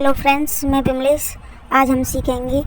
Hello friends, मैं विमलेश। आज हम सीखेंगे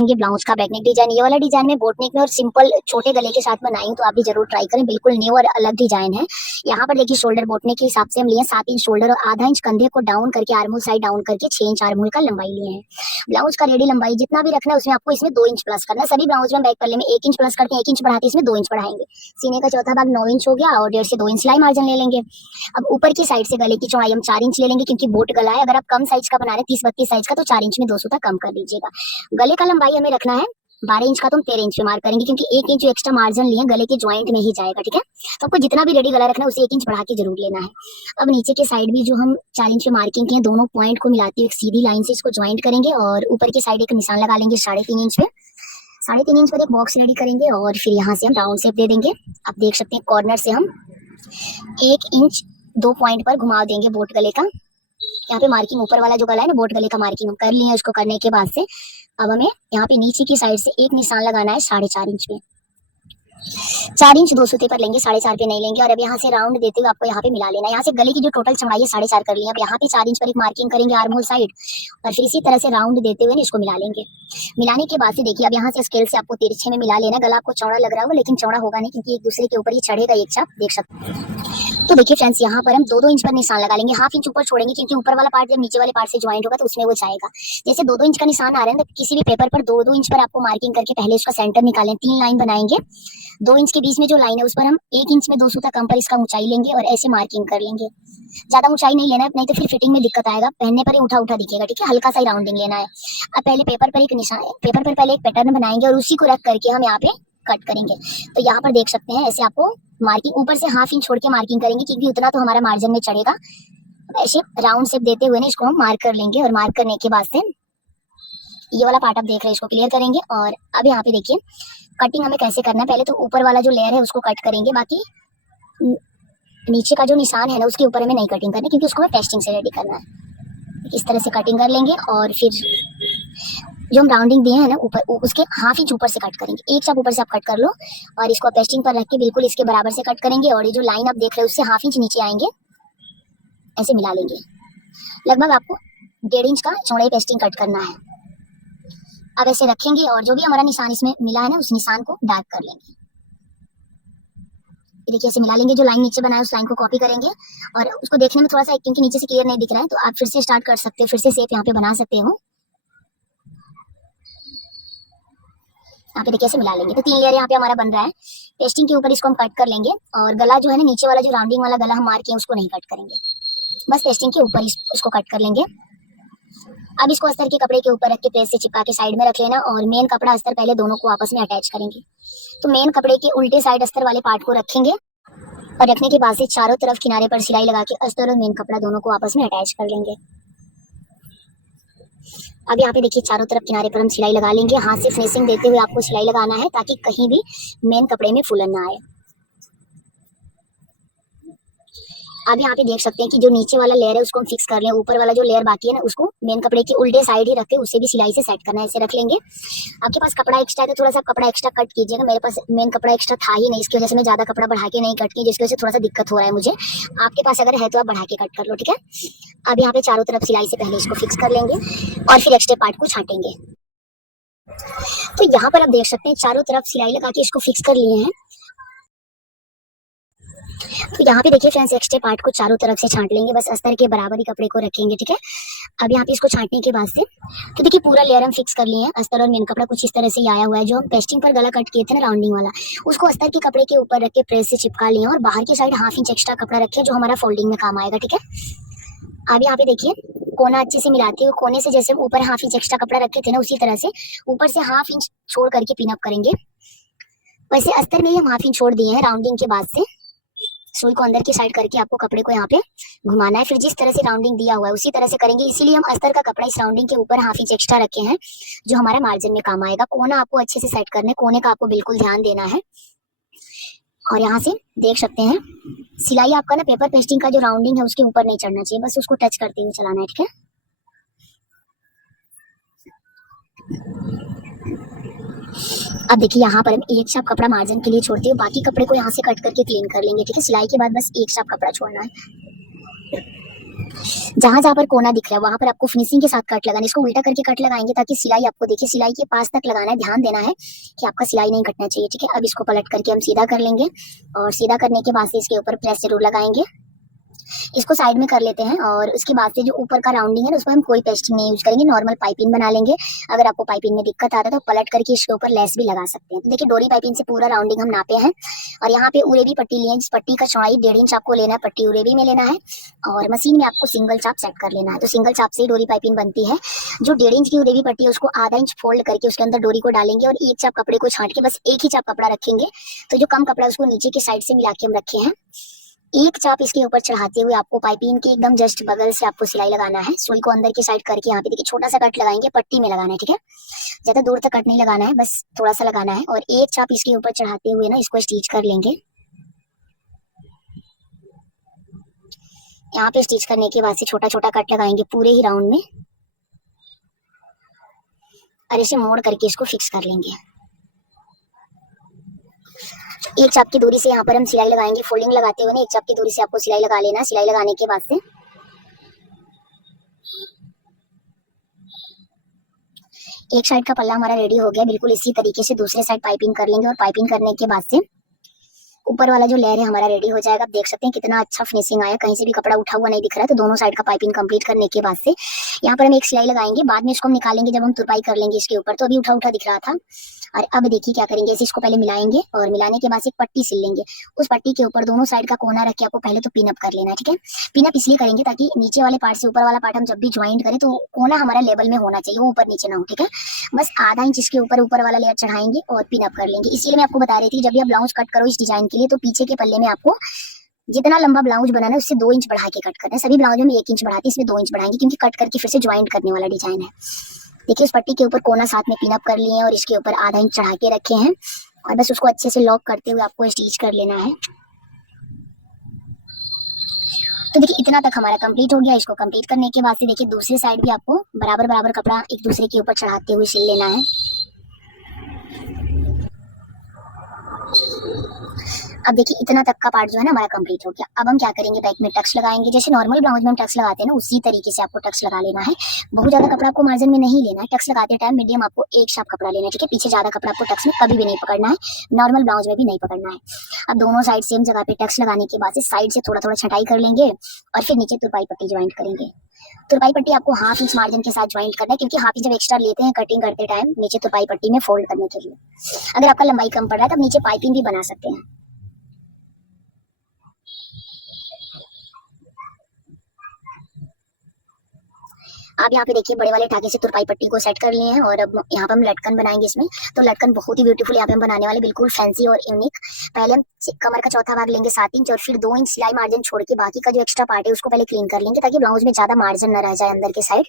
ये ब्लाउज का बैकनेक डिजाइन। ये वाला डिजाइन में बोटनेक में और सिंपल छोटे गले के साथ बनाई हूं, तो आप भी जरूर ट्राई करें। बिल्कुल न्यू और अलग डिजाइन है। यहाँ पर देखिए शोल्डर बोटनेक के हिसाब से हम लिए 7 इंच शोल्डर और आधा इंच कंधे को डाउन करके आर्मोल साइड डाउन करके 6 इंच आर्मोल का लंबाई लिए हैं। ब्लाउज का रेडी लंबाई जितना भी रखना है उसमें आपको इसमें 2 इंच प्लस करना है। सभी ब्लाउज में बैक पल्ले में 1 इंच प्लस करते हैं, 1 इंच बढ़ाते इसमें 2 इंच बढ़ाएंगे। सीने का चौथा भाग 9 इंच हो गया और 1.5 से 2 इंच सिलाई मार्जिन ले लेंगे। अब ऊपर की साइड से गले की चौड़ाई हम 4 इंच ले लेंगे, क्योंकि बोट गला है। अगर आप कम साइज का बना रहे हैं 30-32 साइज का, तो 4 इंच में 2 सूता कम कर लीजिएगा। गले का लंबाई हमें रखना है 12 इंच का, तो हम 13 इंच पे मार्क करेंगे, क्योंकि 1 इंच एक्स्ट्रा मार्जिन लिए गले के ज्वाइंट में ही जाएगा। ठीक है, तो आपको जितना भी रेडी गला रखना है उसे 1 इंच बढ़ा के जरूर लेना है। अब नीचे के साइड भी जो हम 4 इंच पे मार्किंग किए दोनों पॉइंट को मिलाती हुई एक सीधी लाइन से इसको ज्वाइंट करेंगे और ऊपर की साइड एक निशान लगा लेंगे 3.5 इंच पे। 3.5 इंच पर एक बॉक्स रेडी करेंगे और फिर यहाँ से हम राउंड शेप दे देंगे। आप देख सकते हैं कॉर्नर से हम 1 इंच 2 पॉइंट पर घुमा देंगे बोट गले का। यहाँ पे मार्किंग ऊपर वाला जो गला है ना, बोट गले का मार्किंग हम कर लिए हैं। उसको करने के बाद से अब हमें यहाँ पे नीचे की साइड से एक निशान लगाना है 4.5 इंच पे। 4 इंच 2 सूते पर लेंगे, 4.5 पे नहीं लेंगे। और अब यहाँ से राउंड देते हुए आपको यहाँ पे मिला लेना है। यहाँ से गले की जो टोटल चौड़ाई है 4.5 कर ली है। अब यहाँ पे 4 इंच पर एक मार्किंग करेंगे आर्म होल साइड और फिर इसी तरह से राउंड देते हुए इसको मिला लेंगे। मिलाने के बाद से देखिए अब यहाँ से स्केल से आपको तिरछे में मिला लेना। गला आपको चौड़ा लग रहा होगा लेकिन चौड़ा होगा नहीं, क्योंकि एक दूसरे के ऊपर ही चढ़ेगा एक चाप, देख सकते हैं। तो देखिए फ्रेंड्स, यहाँ पर हम 2-2 इंच पर निशान लगा लेंगे। हाफ इंच ऊपर छोड़ेंगे, क्योंकि ऊपर वाला पार्ट जब नीचे वाले पार्ट से ज्वाइंट होगा तो उसमें वो जाएगा। जैसे 2-2 इंच का निशान आ रहा है ना, किसी भी पेपर पर 2-2 इंच पर आपको मार्किंग करके पहले इसका सेंटर निकालें। 3 लाइन बनाएंगे। 2 इंच के बीच में जो लाइन है उस पर हम 1 इंच में 2 सूता कम पर इसका ऊंचाई लेंगे और ऐसे मार्किंग कर लेंगे। ज्यादा ऊंचाई नहीं लेना है, नहीं तो फिर फिटिंग में दिक्कत आएगा। पहनने पर ही उठा उठा दिखेगा। ठीक है, हल्का सा ही राउंडिंग लेना है। अब पहले पेपर पर एक निशान, पेपर पर पहले एक पैटर्न बनाएंगे और उसी को रख करके हम यहाँ पे कट करेंगे। तो यहाँ पर देख सकते हैं ऐसे आपको मार्किंग ऊपर से हाफ इंच छोड़ के मार्किंग करेंगे, क्योंकि उतना तो हमारा मार्जिन में चढ़ेगा। ऐसे राउंड शेप देते हुए ना इसको हम मार्क कर लेंगे और मार्क करने के बाद से ये वाला पार्ट आप देख रहे हैं इसको क्लियर करेंगे। और अब यहाँ पे देखिए कटिंग हमें कैसे करना है। पहले तो ऊपर वाला जो लेयर है उसको कट करेंगे, बाकी नीचे का जो निशान है ना उसके ऊपर हमें नहीं कटिंग करनी, क्योंकि उसको हमें टेस्टिंग से रेडी करना है। इस तरह से कटिंग कर लेंगे और फिर जो हम राउंडिंग दिए हैं ना ऊपर, उसके हाफ इंच ऊपर से कट करेंगे। एक चाप ऊपर से आप कट कर लो और इसको पेस्टिंग पर रख के बिल्कुल इसके बराबर से कट करेंगे। और ये जो लाइन आप देख रहे हैं उससे हाफ इंच नीचे आएंगे, ऐसे मिला लेंगे। लगभग आपको 1.5 इंच का चौड़ाई पेस्टिंग कट करना है। अब ऐसे रखेंगे और जो भी हमारा निशान इसमें मिला है ना उस निशान को डार्क कर लेंगे। देखिए ऐसे मिला लेंगे। जो लाइन नीचे बनाया उस लाइन को कॉपी करेंगे और उसको देखने में थोड़ा सा क्योंकि नीचे से क्लियर नहीं दिख रहा है तो आप फिर से स्टार्ट कर सकते हो, फिर से शेप यहाँ पे बना सकते हो। यहाँ पे देखिए ऐसे मिला लेंगे। तो 3 लेयर यहाँ पे हमारा बन रहा है। पेस्टिंग के ऊपर इसको हम कट कर लेंगे और गला जो है ना नीचे वाला जो राउंडिंग वाला गला हम मार के उसको नहीं कट करेंगे, बस पेस्टिंग के ऊपर इसको कट कर लेंगे। अब इसको अस्तर के कपड़े के ऊपर रख के प्रेस से चिपका के साइड में रख लेना और मेन कपड़ा अस्तर पहले दोनों को आपस में अटैच करेंगे। तो मेन कपड़े के उल्टे साइड अस्तर वाले पार्ट को रखेंगे और रखने के बाद से चारों तरफ किनारे पर सिलाई लगा के अस्तर और मेन कपड़ा दोनों को आपस में अटैच कर लेंगे। अब यहाँ पे देखिए चारों तरफ किनारे पर हम सिलाई लगा लेंगे। हाथ से फिनिशिंग देते हुए आपको सिलाई लगाना है ताकि कहीं भी मेन कपड़े में फूलन ना आए। अब यहाँ पे देख सकते हैं कि जो नीचे वाला लेयर है उसको हम फिक्स कर लें। ऊपर वाला जो लेयर बाकी है ना उसको मेन कपड़े के उल्टे साइड ही रख के उसे भी सिलाई से सेट करना है, ऐसे रख लेंगे। आपके पास कपड़ा एक्स्ट्रा है तो थोड़ा सा कपड़ा एक्स्ट्रा कट कीजिएगा। मेरे पास मेन कपड़ा एक्स्ट्रा था ही नहीं, इसकी वजह से मैं ज्यादा कपड़ा बढ़ा के नहीं कट की, जिसकी वजह से थोड़ा सा दिक्कत हो रहा है मुझे। आपके पास अगर है तो आप बढ़ा के कट कर लो। ठीक है, अब यहाँ पे चारों तरफ सिलाई से पहले इसको फिक्स कर लेंगे और फिर एक्स्ट्रा पार्ट को छाटेंगे। तो यहाँ पर आप देख सकते हैं चारों तरफ सिलाई लगा के इसको फिक्स कर लिए हैं। तो यहाँ पे देखिए फ्रेंड्स एक्स्ट्रा पार्ट को चारों तरफ से छांट लेंगे, बस अस्तर के बराबर ही कपड़े को रखेंगे। ठीक है, अब यहाँ पे इसको छांटने के बाद से तो देखिए पूरा लेयर हम फिक्स कर लिए हैं। अस्तर और मेन कपड़ा कुछ इस तरह से आया हुआ है। जो हम पेस्टिंग पर गला कट किए थे ना राउंडिंग वाला, उसको अस्तर के कपड़े के ऊपर रख के प्रेस से चिपका लिए और बाहर की साइड हाफ इंच एक्स्ट्रा कपड़ा रखे जो हमारा फोल्डिंग में काम आएगा। ठीक है, अब यहाँ पे देखिए कोना अच्छे से मिलाते हुए कोने से जैसे ऊपर हाफ इंच एक्स्ट्रा कपड़ा रखे थे ना उसी तरह से ऊपर से हाफ इंच छोड़ करके पिन अप करेंगे। वैसे अस्तर में ही हम हाफ इंच छोड़ दिए हैं राउंडिंग के बाद से। सुई को अंदर की साइड करके आपको कपड़े को यहाँ पे घुमाना है। फिर जिस तरह से राउंडिंग दिया हुआ है उसी तरह से करेंगे। इसीलिए हम अस्तर का कपड़ा इस राउंडिंग के ऊपर हाफ इंच एक्स्ट्रा रखे हैं जो हमारे मार्जिन में काम आएगा। कोना आपको अच्छे से सेट करना है, कोने का आपको बिल्कुल ध्यान देना है। और यहाँ से देख सकते हैं सिलाई आपका ना पेपर पेस्टिंग का जो राउंडिंग है उसके ऊपर नहीं चढ़ना चाहिए, बस उसको टच करते हुए चलाना है। ठीक है, अब देखिए यहाँ पर हम एक चाप कपड़ा मार्जिन के लिए छोड़ते हैं, बाकी कपड़े को यहाँ से कट करके क्लीन कर लेंगे। ठीक है, सिलाई के बाद बस एक चाप कपड़ा छोड़ना है। जहां जहां पर कोना दिख रहा है वहां पर आपको फिनिशिंग के साथ कट लगाना है। इसको उल्टा करके कट लगाएंगे ताकि सिलाई आपको देखिए सिलाई के पास तक लगाना है, ध्यान देना है कि आपका सिलाई नहीं कटना चाहिए, ठीक है। अब इसको पलट करके हम सीधा कर लेंगे और सीधा करने के बाद से इसके ऊपर प्रेस जरूर लगाएंगे। इसको साइड में कर लेते हैं और उसके बाद से जो ऊपर का राउंडिंग है ना उसमें हम कोई पेस्टिंग नहीं यूज करेंगे, नॉर्मल पाइपिंग बना लेंगे। अगर आपको पाइपिंग में दिक्कत आता है तो पलट करके इसके ऊपर लेस भी लगा सकते हैं। तो देखिए डोरी पाइपिंग से पूरा राउंडिंग हम नापे हैं और यहाँ पे उरेबी पट्टी लिए, जिस पट्टी का चौड़ाई 1.5 इंच आपको लेना है, पट्टी उरेबी में लेना है और मशीन में आपको सिंगल चाप सेट कर लेना है। तो सिंगल चाप से ही डोरी पाइपिंग बनती है। जो 1.5 इंच की उरेबी पट्टी है उसको आधा इंच फोल्ड करके उसके अंदर डोरी को डालेंगे और एक चाप कपड़े को छांट के बस एक ही चाप कपड़ा रखेंगे। तो जो कम कपड़ा है उसको नीचे की साइड से मिला के हम रखे हैं। एक चाप इसके ऊपर चढ़ाते हुए आपको पाइपिंग के एकदम जस्ट बगल से आपको सिलाई लगाना है। सुई को अंदर की साइड करके यहाँ पे देखिए छोटा सा कट लगाएंगे, पट्टी में लगाना है, ठीक है। ज्यादा दूर तक कट नहीं लगाना है, बस थोड़ा सा लगाना है और एक चाप इसके ऊपर चढ़ाते हुए ना इसको स्टिच कर लेंगे। यहाँ पे स्टिच करने के बाद से छोटा छोटा कट लगाएंगे पूरे ही राउंड में और इसे मोड़ करके इसको फिक्स कर लेंगे। एक चाप की दूरी से यहाँ पर हम सिलाई लगाएंगे, फोल्डिंग लगाते हुए ना एक चाप की दूरी से आपको सिलाई लगा लेना। सिलाई लगाने के बाद से एक साइड का पल्ला हमारा रेडी हो गया। बिल्कुल इसी तरीके से दूसरे साइड पाइपिंग कर लेंगे और पाइपिंग करने के बाद से ऊपर वाला जो लेयर है हमारा रेडी हो जाएगा। आप देख सकते हैं कितना अच्छा फिनिशिंग आया, कहीं से भी कपड़ा उठा हुआ नहीं दिख रहा है। तो दोनों साइड का पाइपिंग कंप्लीट करने के बाद से यहाँ पर हम एक सिलाई लगाएंगे, बाद में इसको हम निकालेंगे जब हम तुरपाई कर लेंगे इसके ऊपर। तो अभी उठा उठा दिख रहा था और अब देखिए क्या करेंगे, इसे इसको पहले मिलाएंगे और मिलाने के बाद से एक पट्टी सिल लेंगे। उस पट्टी के ऊपर दोनों साइड का कोना रख के आपको पहले तो पिनअप कर लेना है, ठीक है। पिनअप इसलिए करेंगे ताकि नीचे वाले पार्ट से ऊपर वाला पार्ट हम जब भी ज्वाइंट करें तो कोना हमारा लेवल में होना चाहिए, वो ऊपर नीचे ना हो, ठीक है। बस आधा इंच इसके ऊपर ऊपर वाला लेयर चढ़ाएंगे और पिनअप कर लेंगे। इसलिए मैं आपको बता रही थी जब भी आप ब्लाउज कट करो इस डिजाइन के लिए तो पीछे के पल्ले में आपको जितना लंबा ब्लाउज बनाना है उससे 2 इंच बढ़ा के कट करना है। सभी ब्लाउज में 1 इंच बढ़ाते हैं, इसमें 2 इंच बढ़ाएंगे क्योंकि कट करके फिर से ज्वाइंट करने वाला डिजाइन है। देखिए उस पट्टी के ऊपर कोना साथ में पिन अप कर लिए हैं और इसके ऊपर आधा इंच चढ़ा के रखे हैं और बस उसको अच्छे से लॉक करते हुए आपको स्टिच कर लेना है। तो देखिए इतना तक हमारा कंप्लीट हो गया। इसको कंप्लीट करने के बाद से देखिए दूसरी साइड भी आपको बराबर बराबर कपड़ा एक दूसरे के ऊपर चढ़ाते हुए सिल लेना है। अब देखिए इतना तक का पार्ट जो है ना हमारा कंप्लीट हो गया। अब हम क्या करेंगे, बैक में टक्स लगाएंगे। जैसे नॉर्मल ब्लाउज में हम टक्स लगाते हैं ना उसी तरीके से आपको टक्स लगा लेना है। बहुत ज्यादा कपड़ा आपको मार्जिन में नहीं लेना है। टक्स लगाते टाइम मीडियम आपको एक शार्प कपड़ा लेना है, ठीक है। पीछे ज्यादा कपड़ा आपको टक्स में कभी भी नहीं पकड़ना है, नॉर्मल ब्लाउज में भी नहीं पकड़ना है। अब दोनों साइड सेम जगह पे टक्स लगाने के बाद से साइड से थोड़ा थोड़ा छटाई कर लेंगे और फिर नीचे तुरपाई पट्टी ज्वाइंट करेंगे। तुरपाई पट्टी आपको हाफ इंच मार्जिन के साथ ज्वाइंट करना है क्योंकि हाफ इंच जब एक्स्ट्रा लेते हैं कटिंग करते टाइम नीचे तुरपाई पट्टी में फोल्ड करने के लिए। अगर आपका लंबाई कम पड़ रहा है तब नीचे पाइपिंग भी बना सकते हैं। आप यहाँ पे देखिए बड़े वाले टाके से तुरपाई पट्टी को सेट कर लिए हैं और अब यहाँ पे हम लटकन बनाएंगे इसमें। तो लटकन बहुत ही ब्यूटीफुल यहाँ पे हम बनाने वाले, बिल्कुल फैंसी और यूनिक। पहले हम कमर का चौथा भाग लेंगे 7 इंच और फिर 2 इंच सिलाई मार्जिन छोड़ के बाकी का जो एक्स्ट्रा पार्ट है उसको पहले क्लीन कर लेंगे ताकि ब्लाउज में ज्यादा मार्जिन न रह जाए अंदर के साइड।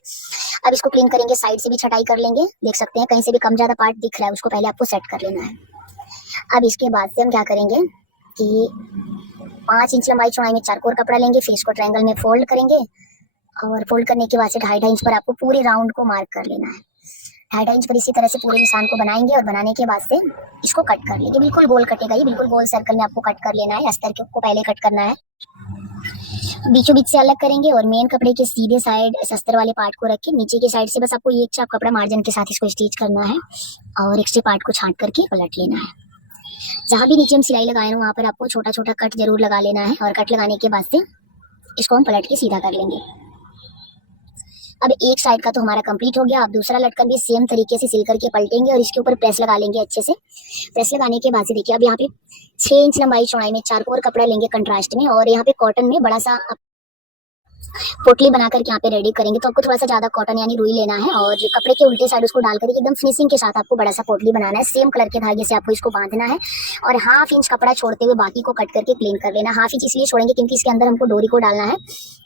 अब इसको क्लीन करेंगे, साइड से भी छटाई कर लेंगे। देख सकते हैं कहीं से भी कम ज्यादा पार्ट दिख रहा है उसको पहले आपको सेट कर लेना है। अब इसके बाद से हम क्या करेंगे कि 5 इंच लंबाई चौड़ाई में चारकोर कपड़ा लेंगे, फिर इसको ट्रायंगल में फोल्ड करेंगे और फोल्ड करने के बाद से 2.5 इंच पर आपको पूरे राउंड को मार्क कर लेना है। 2.5 इंच पर इसी तरह से पूरे निशान को बनाएंगे और बनाने के बाद से इसको कट कर लेंगे। बिल्कुल गोल कटेगा ये, बिल्कुल गोल सर्कल में आपको कट कर लेना है। अस्तर को पहले कट करना है, बीचों बीच से अलग करेंगे और मेन कपड़े के सीधे साइड अस्तर वाले पार्ट को रख के नीचे की साइड से बस आपको एक चाप कपड़ा मार्जिन के साथ इसको स्टिच करना है और एक्स्ट्रा पार्ट को छांट करके पलट लेना है। जहां भी नीचे हम सिलाई लगाए वहां पर आपको छोटा छोटा कट जरूर लगा लेना है और कट लगाने के बाद से इसको हम पलट के सीधा कर लेंगे। अब एक साइड का तो हमारा कंप्लीट हो गया। अब दूसरा लटकन भी सेम तरीके से सिल करके पलटेंगे और इसके ऊपर प्रेस लगा लेंगे अच्छे से। प्रेस लगाने के बाद से देखिए अब यहाँ पे 6 इंच लंबाई चौड़ाई में चारकोर कपड़ा लेंगे कंट्रास्ट में और यहाँ पे कॉटन में बड़ा सा पोटली बना करके यहाँ पे रेडी करेंगे। तो आपको थोड़ा सा ज्यादा कॉटन यानी रुई लेना है और जो कपड़े के उल्टे साइड उसको डाल करके एकदम फिनिशिंग के साथ आपको बड़ा सा पोटली बनाना है। सेम कलर के धागे से आपको इसको बांधना है और हाफ इंच कपड़ा छोड़ते हुए बाकी को कट करके क्लीन कर लेना। हाफ इंच इसलिए छोड़ेंगे क्योंकि इसके अंदर हमको डोरी को डालना है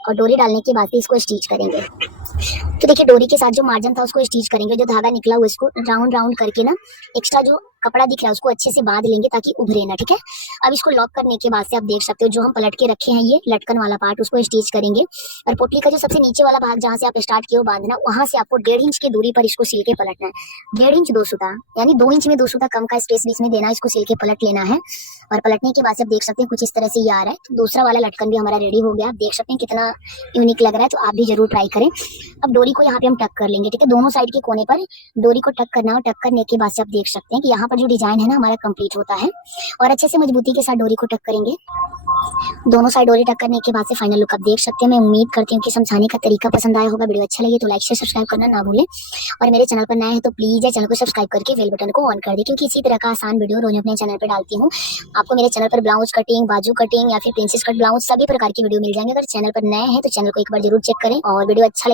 और डोरी डालने के बाद इसको स्टिच करेंगे। तो देखिए डोरी के साथ जो मार्जिन था उसको स्टिच करेंगे। जो धागा निकला हुआ इसको राउंड राउंड करके ना एक्स्ट्रा जो कपड़ा दिख रहा है उसको अच्छे से बांध लेंगे ताकि उभरे ना, ठीक है। अब इसको लॉक करने के बाद से आप देख सकते हो जो हम पलट के रखे हैं ये लटकन वाला पार्ट उसको स्टिच करेंगे, और पोटली का जो सबसे नीचे वाला भाग जहाँ से आप स्टार्ट किए हो बांधना, वहां से आपको 1.5 इंच की दूरी पर इसको सिल के पलटना है। 1.5 इंच 2 सूता, यानी 2 इंच में 2 सूता कम का स्पेस बीच में देना है, इसको सिल के पलट लेना है। और पलटने के बाद से आप देख सकते हैं कुछ इस तरह से ये आ रहा है। तो दूसरा वाला लटकन भी हमारा रेडी हो गया, आप देख सकते हैं कितना यूनिक लग रहा है, तो आप भी जरूर ट्राई करें। अब डोरी को यहाँ पे हम टक कर लेंगे, ठीक है। दोनों साइड के कोने पर डोरी को टक करना, और टक करने के बाद से आप देख सकते हैं कि यहाँ पर जो डिजाइन है ना हमारा कंप्लीट होता है। और अच्छे से मजबूती के साथ डोरी को टक करेंगे। दोनों साइड डोरी टक करने के बाद से फाइनल लुक आप देख सकते हैं। मैं उम्मीद करती हूँ कि समझाने का तरीका पसंद आया होगा। वीडियो अच्छा लगे तो लाइक से सब्सक्राइब करना ना भूलें, और मेरे चैनल पर नए हैं तो प्लीज चैनल को सब्सक्राइब करके बेल बटन को ऑन कर दें, क्योंकि इसी तरह का आसान वीडियो रोज अपने चैनल पर डालती हूँ। आपको मेरे चैनल पर ब्लाउज कटिंग, बाजू कटिंग या फिर प्रिंसेस कट ब्लाउज सभी प्रकार की वीडियो मिल जाएंगे। अगर चैनल पर नए हैं तो चैनल को एक बार जरूर चेक करें, और वीडियो अच्छा लगे